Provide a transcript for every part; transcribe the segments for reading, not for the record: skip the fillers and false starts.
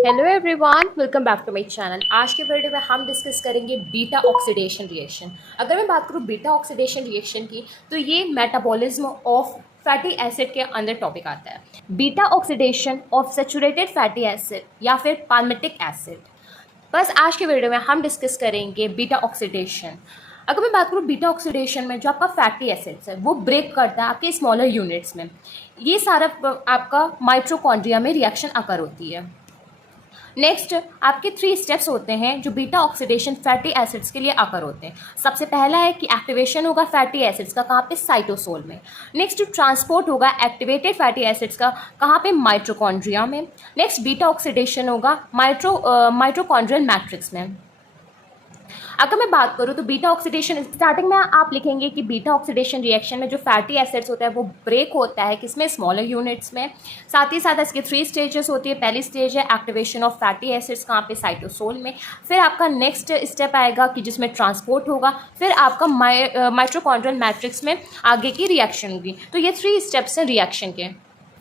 Hello everyone, welcome back to my channel. आज के video में हम डिस्कस करेंगे बीटा ऑक्सीडेशन रिएक्शन। अगर मैं बात करूँ बीटा ऑक्सीडेशन रिएक्शन की, तो ये मेटाबॉलिज्म ऑफ फैटी एसिड के अंदर टॉपिक आता है। Beta oxidation of saturated fatty acid या फिर पाल्मिटिक एसिड। बस आज के वीडियो में हम डिस्कस करेंगे बीटा ऑक्सीडेशन। अगर मैं बात करूँ बीटा ऑक्सीडेशन में, जो आपका फैटी एसिड्स है वो ब्रेक करता है आपके स्मॉलर यूनिट्स में। ये सारा आपका माइटोकॉन्ड्रिया में रिएक्शन अकर होती है। नेक्स्ट आपके 3 स्टेप्स होते हैं जो बीटा ऑक्सीडेशन फैटी एसिड्स के लिए आकर होते हैं। सबसे पहला है कि एक्टिवेशन होगा फैटी एसिड्स का, कहाँ पे? साइटोसोल में। नेक्स्ट ट्रांसपोर्ट होगा एक्टिवेटेड फैटी एसिड्स का, कहाँ पे? माइटोकॉन्ड्रिया में। नेक्स्ट बीटा ऑक्सीडेशन होगा माइटोकॉन्ड्रियल मैट्रिक्स में। अगर मैं बात करूँ तो बीटा ऑक्सीडेशन स्टार्टिंग में आप लिखेंगे कि बीटा ऑक्सीडेशन रिएक्शन में जो फैटी एसिड्स होता है वो ब्रेक होता है किसमें? स्मॉलर यूनिट्स में। साथ ही साथ इसके 3 स्टेजेस होती है। पहली स्टेज है एक्टिवेशन ऑफ फैटी एसिड्स, कहाँ पे? साइटोसोल में। फिर आपका नेक्स्ट स्टेप आएगा कि जिसमें ट्रांसपोर्ट होगा। फिर आपका माइटोकॉन्ड्रियल मैट्रिक्स में आगे की रिएक्शन होगी। तो ये 3 स्टेप्स हैं रिएक्शन के।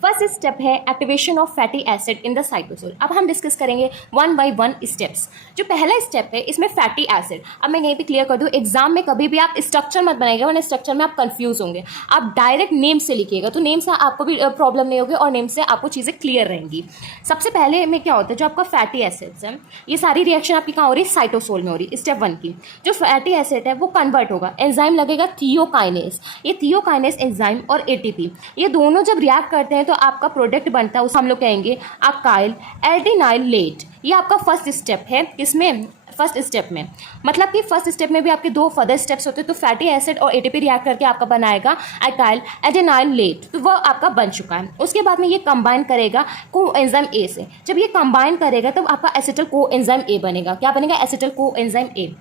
फर्स्ट स्टेप है activation of fatty acid in the cytosol. अब हम डिस्कस करेंगे 1 बाय 1 स्टेप्स। जो पहला स्टेप है इसमें फैटी एसिड, अब मैं यहीं पे क्लियर कर दूं, एग्जाम में कभी भी आप स्ट्रक्चर मत बनाइएगा वरना स्ट्रक्चर में आप कंफ्यूज होंगे। आप डायरेक्ट नेम से लिखिएगा तो नेम से आपको भी प्रॉब्लम नहीं होगी और नेम से आपको चीज़ें क्लियर रहेंगी। सबसे पहले में क्या होता है, जो आपका फैटी एसिड्स है ये सारी रिएक्शन आपकी कहाँ हो रही है? साइटोसोल में हो रही है। स्टेप 1 की जो फैटी एसिड है वो कन्वर्ट होगा, एंजाइम लगेगा थियोकाइनेस। ये थियोकाइनेस एंजाइम और एटीपी ये दोनों जब रिएक्ट करते हैं तो आपका प्रोडक्ट बनता है, उसे हम लोग कहेंगे अकाइल एल्डिनाइलेट। ये आपका फर्स्ट स्टेप है। किसमें? फर्स्ट स्टेप में। मतलब कि फर्स्ट स्टेप में भी आपके 2 फर्दर स्टेप्स होते हैं। तो फैटी एसिड और एटीपी रिएक्ट करके आपका बनाएगा अकाइल एल्डिनाइलेट, तो वह आपका बन चुका है। उसके बाद में ये कंबाइन करेगा कोएंजाइम ए से। जब ये कंबाइन करेगा तब आपका एसिटल कोएंजाइम ए बनेगा। क्या बनेगा? Acetyl coenzyme A.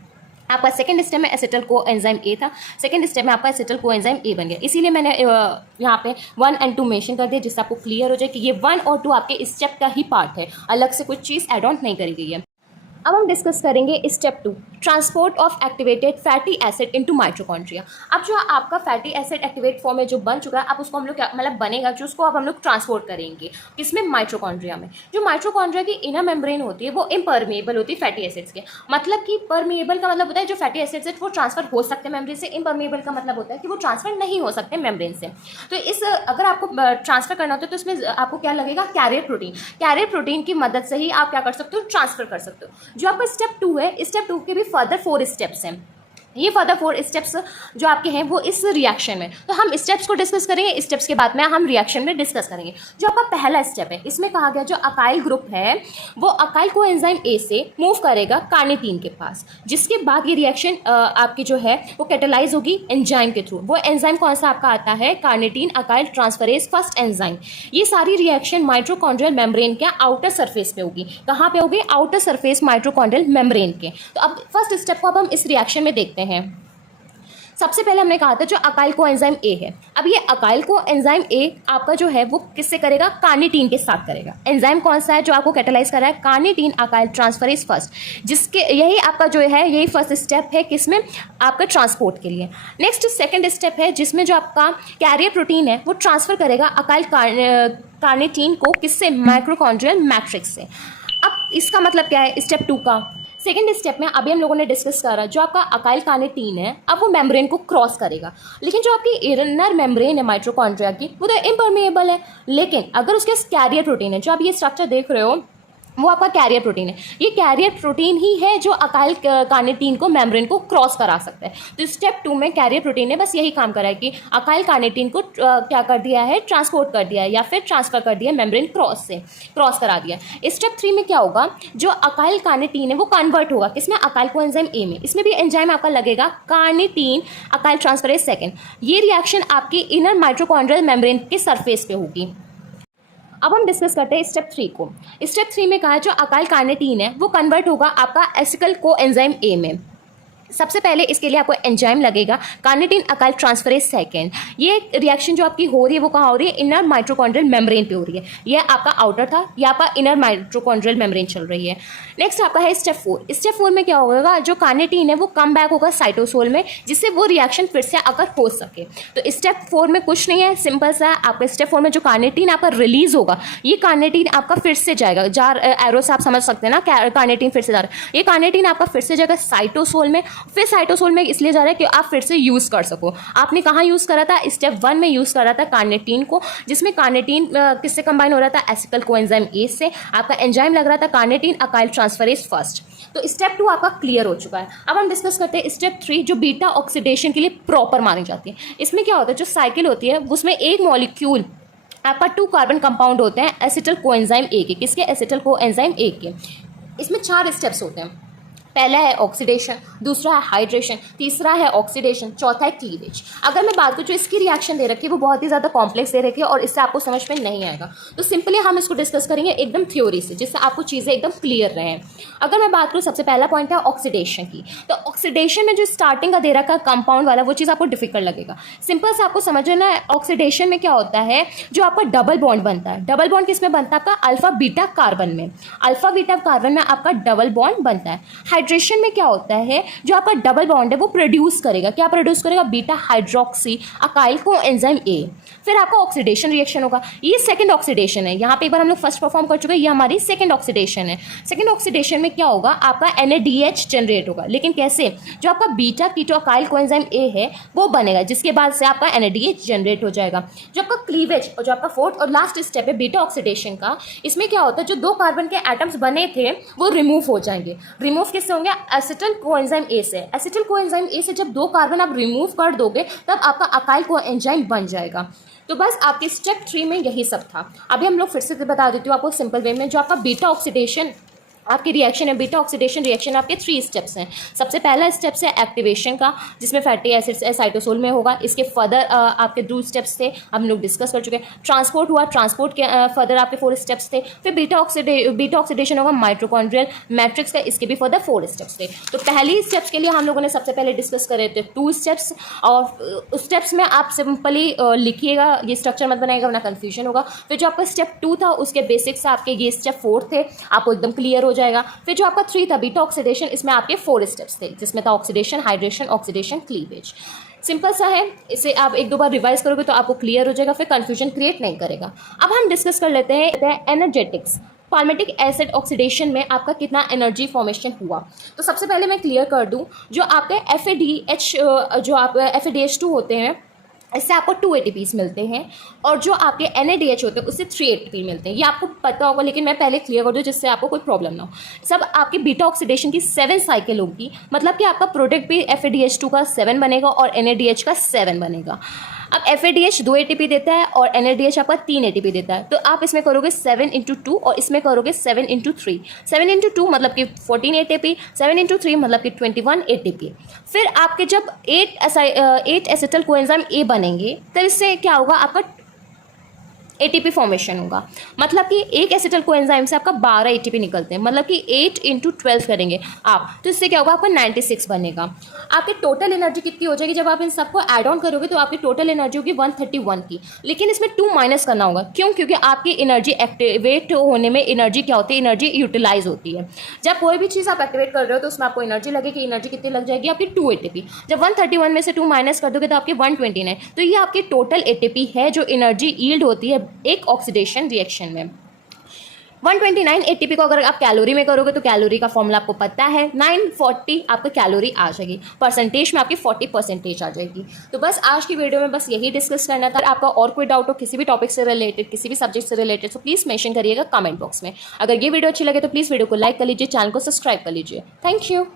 आपका सेकंड स्टेप में एसिटल कोएंजाइम ए था, सेकंड स्टेप में आपका एसिटल कोएंजाइम ए बन गया। इसीलिए मैंने यहाँ पे 1 और 2 मेंशन कर दिया, जिससे आपको क्लियर हो जाए कि ये 1 और 2 आपके स्टेप का ही पार्ट है, अलग से कुछ चीज़ एड ऑन नहीं करी गई है। अब हम डिस्कस करेंगे step 2, transport of activated fatty acid into mitochondria. अब जो आपका फैटी एसिड एक्टिवेट फॉर्म में जो बन चुका है, अब उसको हम लोग क्या मतलब बनेगा, जो उसको अब हम लोग ट्रांसपोर्ट करेंगे किसमें? माइटोकॉन्ड्रिया में। जो माइटोकॉन्ड्रिया की इनर मेम्ब्रेन होती है वो इम्परमेबल होती है फैटी एसिड्स के। मतलब कि परमेबल का मतलब होता है जो फैटी एसिड्स है वो ट्रांसफर हो सकते हैं मेम्ब्रेन से। इम्परमेबल का मतलब होता है कि वो ट्रांसफर नहीं हो सकते मेम्ब्रेन से। तो इस अगर आपको ट्रांसफर करना होता है तो इसमें आपको क्या लगेगा? Carrier protein. कैरियर प्रोटीन की मदद से ही आप क्या कर सकते हो? ट्रांसफर कर सकते हो। जो आपका स्टेप 2 है, स्टेप 2 के भी फर्दर 4 स्टेप्स हैं। ये फर्दर 4 स्टेप्स जो आपके हैं वो इस रिएक्शन में, तो हम स्टेप्स को डिस्कस करेंगे, स्टेप्स के बाद में हम रिएक्शन में डिस्कस करेंगे। जो आपका पहला स्टेप है इसमें कहा गया जो अकाइल ग्रुप है वो अकाइल कोएंजाइम ए से मूव करेगा कार्निटीन के पास, जिसके बाद ये रिएक्शन आपकी जो है वो कैटेलाइज होगी एंजाइम के थ्रू। वो एंजाइम कौन सा आपका आता है? Carnitine acyl transferase first enzyme. ये सारी रिएक्शन माइटोकॉन्ड्रियल मेम्ब्रेन के आउटर सरफेस पे होगी। कहाँ पे होगी? आउटर सरफेस माइटोकॉन्ड्रियल मेम्ब्रेन के। तो अब फर्स्ट स्टेप को अब हम इस रिएक्शन में देखते हैं। सबसे पहले हमने कहा था जो अकाइल कोएंजाइम ए है। अब ये अकाइल कोएंजाइम ए आपका जो है वो किससे करेगा? कार्निटीन के साथ करेगा। एंजाइम कौन सा है जो आपको कैटेलाइज कर रहा है? कार्निटीन अकाइल ट्रांसफरेज फर्स्ट, जिसके यही आपका जो है यही फर्स्ट स्टेप है किसमें? आपका ट्रांसपोर्ट के लिए। नेक्स्ट सेकंड स्टेप है जिसमें जो आपका कैरियर प्रोटीन है वो ट्रांसफर करेगा अकाइल कार्निटीन को किससे? माइटोकॉन्ड्रियल मैट्रिक्स से। अब इसका मतलब क्या है स्टेप 2 का? सेकेंड स्टेप में अभी हम लोगों ने डिस्कस करा जो आपका अकाइल कार्निटीन है अब वो मेम्ब्रेन को क्रॉस करेगा, लेकिन जो आपकी इनर मेम्ब्रेन है माइटोकॉन्ड्रिया की वो तो इम्परमेबल है। लेकिन अगर उसके कैरियर प्रोटीन है, जो आप ये स्ट्रक्चर देख रहे हो वो आपका कैरियर प्रोटीन है। ये कैरियर प्रोटीन ही है जो अकाइल कार्निटीन को मेम्ब्रेन को क्रॉस करा सकता है। तो स्टेप 2 में कैरियर प्रोटीन ने बस यही काम करा है कि अकाइल कार्निटीन को क्या कर दिया है? ट्रांसपोर्ट कर दिया है या फिर ट्रांसफर कर दिया मेम्ब्रेन क्रॉस करा दिया। स्टेप 3 में क्या होगा? जो अकाइल कार्निटीन है वो कन्वर्ट होगा किसमें? अकाइल कोएंजाइम ए में। इसमें भी एंजाइम आपका लगेगा कार्निटीन अकाइल ट्रांसफरेज सेकेंड। ये रिएक्शन आपकी इनर माइटोकॉन्ड्रियल मेम्ब्रेन के सरफेस पे होगी। अब हम डिस्कस करते हैं स्टेप 3 को। स्टेप 3 में कहा है जो अकाइल कार्निटीन है वो कन्वर्ट होगा आपका एसिकल कोएंजाइम ए में। सबसे पहले इसके लिए आपको एंजाइम लगेगा कार्निटिन अकाइल ट्रांसफरेज सेकेंड। ये रिएक्शन जो आपकी हो रही है वो कहाँ हो रही है, इनर माइटोकॉन्ड्रियल मेम्ब्रेन पे हो रही है। ये आपका आउटर था, ये आपका इनर माइटोकॉन्ड्रियल मेम्ब्रेन चल रही है। नेक्स्ट आपका है स्टेप 4। स्टेप 4 में क्या होगा, जो कार्निटिन है वो कम बैक होगा साइटोसोल में, जिससे वो रिएक्शन फिर से अगर हो सके। तो स्टेप 4 में कुछ नहीं है, सिंपल सा आपका स्टेप 4 में जो कार्निटिन आपका रिलीज होगा, ये कार्निटिन आपका फिर से जाएगा, एरो से आप समझ सकते हैं ना, कार्निटिन फिर से जा रहा है, ये कार्निटिन आपका फिर से जाएगा साइटोसोल में। फिर साइटोसोल में इसलिए जा रहा है कि आप फिर से यूज़ कर सको। आपने कहाँ यूज़ करा था, स्टेप 1 में यूज़ करा था कार्निटिन को, जिसमें कार्निटिन किससे कंबाइन हो रहा था, एसिकल कोएंजाइम ए से। आपका एंजाइम लग रहा था कार्निटिन अकाइल ट्रांसफरेज फर्स्ट। तो स्टेप 2 आपका क्लियर हो चुका है। अब हम डिस्कस करते हैं स्टेप 3, जो बीटा ऑक्सीडेशन के लिए प्रॉपर मानी जाती है। इसमें क्या होता है, जो साइकिल होती है उसमें एक मॉलिक्यूल आपका 2 कार्बन कंपाउंड होते हैं एसिटल कोएंजाइम ए के। किसके, एसिटल कोएंजाइम ए के। इसमें 4 स्टेप्स होते हैं। पहला है ऑक्सीडेशन, दूसरा है हाइड्रेशन, तीसरा है ऑक्सीडेशन, चौथा है क्लीवेज। अगर मैं बात करूँ जो इसकी रिएक्शन दे रखी है वो बहुत ही ज़्यादा कॉम्प्लेक्स दे रखी है और इससे आपको समझ में नहीं आएगा, तो सिंपली हम इसको डिस्कस करेंगे एकदम थ्योरी से, जिससे आपको चीज़ें एकदम क्लियर रहें। अगर मैं बात करूँ, सबसे पहला पॉइंट है ऑक्सीडेशन की। तो ऑक्सीडेशन में जो स्टार्टिंग का दे रखा है कंपाउंड वाला, वो चीज़ आपको डिफिकल्ट लगेगा। सिंपल से आपको समझना है ऑक्सीडेशन में क्या होता है, जो आपका डबल बॉन्ड बनता है। डबल बॉन्ड किस में बनता है, आपका अल्फा बीटा कार्बन में। अल्फा बीटा कार्बन में आपका डबल बॉन्ड बनता है। हाइड्रेशन में क्या होता है, जो आपका डबल बॉन्ड है वो प्रोड्यूस करेगा, क्या प्रोड्यूस करेगा, बीटा हाइड्रोक्सी अकाइल कोएंजाइम ए। फिर आपका ऑक्सीडेशन रिएक्शन होगा, ये सेकंड ऑक्सीडेशन है। यहाँ पे एक बार हम लोग फर्स्ट परफॉर्म कर चुके हैं, ये हमारी सेकंड ऑक्सीडेशन है। सेकंड ऑक्सीडेशन में क्या होगा, आपका NADH जनरेट होगा, लेकिन कैसे, जो आपका बीटा कीटो अकाइल कोएंजाइम ए है वो बनेगा, जिसके बाद से आपका NADH जनरेट हो जाएगा। जो आपका क्लीवेज और जो आपका फोर्थ और लास्ट स्टेप है बीटा ऑक्सीडेशन का, इसमें क्या होता है, जो 2 कार्बन के एटम्स बने थे वो रिमूव हो जाएंगे। रिमूव किससे होंगे, एसिटल कोएंजाइम ए से। एसिटल कोएंजाइम ए से जब 2 कार्बन आप रिमूव कर दोगे तब आपका अकाइल कोएंजाइम बन जाएगा। तो बस आपके स्टेप 3 में यही सब था। अभी हम लोग फिर से बता देती हूँ आपको सिंपल वे में। जो आपका बीटा ऑक्सीडेशन आपकी रिएक्शन है, बीटा ऑक्सीडेशन रिएक्शन आपके 3 स्टेप्स हैं। सबसे पहला स्टेप्स है एक्टिवेशन का, जिसमें फैटी एसिड्स साइटोसोल में होगा। इसके फर्दर आपके 2 स्टेप्स थे, हम लोग डिस्कस कर चुके हैं। ट्रांसपोर्ट हुआ, ट्रांसपोर्ट के फर्दर आपके 4 स्टेप्स थे। फिर बीटा ऑक्सीडेशन होगा माइटोकॉन्ड्रियल मैट्रिक्स का, इसके भी फर्दर 4 स्टेप्स थे। तो पहली स्टेप्स के लिए हम लोगों ने सबसे पहले डिस्कस करे थे 2 स्टेप्स, और स्टेप्स में आप सिंपली लिखिएगा, ये स्ट्रक्चर मत बनाएगा वरना कन्फ्यूजन होगा। फिर जो आपका स्टेप 2 था उसके बेसिक्स आपके ये स्टेप 4 थे, आपको एकदम क्लियर हो जाएगा। फिर जो आपका 3 था बीटा ऑक्सीडेशन, इसमें आपके 4 स्टेप्स थे, जिसमें था oxidation, hydration, oxidation, cleavage. Simple सा है, इसे आप 1-2 बार रिवाइज करोगे तो आपको क्लियर हो जाएगा, फिर कंफ्यूजन क्रिएट नहीं करेगा। अब हम डिस्कस कर लेते हैं एनर्जेटिक्स। पाल्मेटिक एसिड ऑक्सीडेशन में आपका कितना एनर्जी फॉर्मेशन हुआ। तो सबसे पहले मैं क्लियर कर दूं, जो आपके FADH2 होते हैं, इससे आपको 2 ATPs मिलते हैं, और जो आपके NADH होते हैं उससे 3 ATP मिलते हैं। ये आपको पता होगा, लेकिन मैं पहले क्लियर कर दूँ जिससे आपको कोई प्रॉब्लम ना हो। सब आपकी बीटा ऑक्सीडेशन की 7 साइकिल होगी, मतलब कि आपका प्रोडक्ट भी FADH2 का 7 बनेगा और NADH का 7 बनेगा। अब FADH 2 ATP देता है और NADH आपका 3 ATP देता है, तो आप इसमें करोगे 7 × 2 और इसमें करोगे 7 × 3। 7 × 2 मतलब कि 14 ATP, 7 × 3 मतलब कि 21 ATP। फिर आपके जब 8 एसिटल कोएंजाइम ए बनेंगे, तब इससे क्या होगा, आपका ATP फॉर्मेशन होगा। मतलब कि एक एसिटल कोएंजाइम से आपका 12 ATP निकलते हैं, मतलब कि 8 × 12 करेंगे आप, तो इससे क्या होगा, आपका 96 बनेगा। आपकी टोटल एनर्जी कितनी हो जाएगी, जब आप इन सबको ऐड ऑन करोगे तो आपकी टोटल एनर्जी होगी 131 की। लेकिन इसमें 2 माइनस करना होगा, क्यों, क्योंकि आपकी एनर्जी एक्टिवेट होने में एनर्जी क्या होती है, एनर्जी यूटिलाइज होती है। जब कोई भी चीज़ आप एक्टिवेट कर रहे हो तो उसमें आपको एनर्जी लगेगी, एनर्जी कितनी लग जाएगी, आपकी 2 ATP। जब 131 में से 2 माइनस कर दोगे तो आपकी 129, तो ये आपकी टोटल ATP है जो एनर्जी यील्ड होती है एक ऑक्सीडेशन रिएक्शन में। 129 ATP को अगर आप कैलोरी में करोगे तो कैलोरी का फॉर्मूला आपको पता है, 940 आपको कैलोरी आ जाएगी, परसेंटेज में आपकी 40% आ जाएगी। तो बस आज की वीडियो में बस यही डिस्कस करना था। आपका और कोई डाउट हो किसी भी टॉपिक से रिलेटेड, किसी भी सब्जेक्ट से रिलेटेड, तो प्लीज़ मेंशन करिएगा कमेंट बॉक्स में। अगर ये वीडियो अच्छी लगे तो प्लीज़ वीडियो को लाइक कर लीजिए, चैनल को सब्सक्राइब कर लीजिए। Thank you.